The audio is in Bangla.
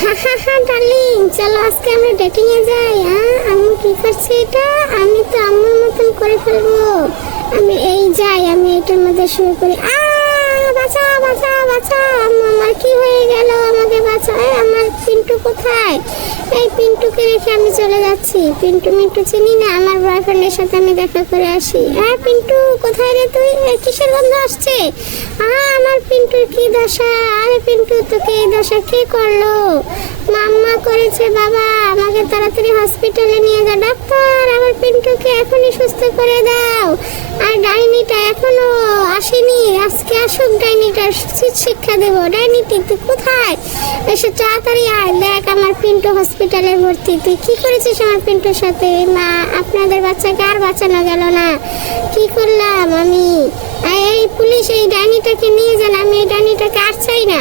হা হা হা ডার্লিং চলো আজকে আমরা ডেটিং এ যাই হ্যাঁ? আম্মু কি করছে এটা? আমি তো আম্মুর মতন করে ফেলব। আমি এই যাই, আমি এটার মধ্যে শুয়ে করি। আ, বাঁচা বাঁচা বাঁচা আমার কি হয়ে গেল? আমাকে বাঁচা। আমার পিন্টু কোথায়? এই পিন্টুকে রেখে আমি চলে যাচ্ছি। পিন্টু মিন্টু চিনি না, আমার বয়ফ্রেন্ডের সাথে আমি দেখা করে আসি। হ্যাঁ পিন্টু, কোথায় রে তুই? কিসের গন্ধ আসছে? আমার পিন্টুর কি দশা? আরে পিন্টু, তোকে এই দশা কে করল? মাম্মা করেছে বাবা, আমাকে তাড়াতাড়ি হসপিটালে নিয়ে যা। ডাক্তার, আমার পিন্টুকে এখনই সুস্থ করে দাও। আর ডাইনিটা এখনও আসেনি। আজকে আসুক ডাইনিটার উচিত শিক্ষা দেবো। ডাইনিটি তুই কোথায়? এসে তাড়াতাড়ি আয়। দেখ আমার পিন্টু হসপিটালে ভর্তি। তুই কি করেছিস আমার পিন্টুর সাথে? মা, আপনাদের বাচ্চাকে আর বাঁচানো গেল না। কি করলাম আমি? এই পুলিশ এই ডাইনিটাকে নিয়ে যান। আমি এই ডাইনিটাকে আর চাই না।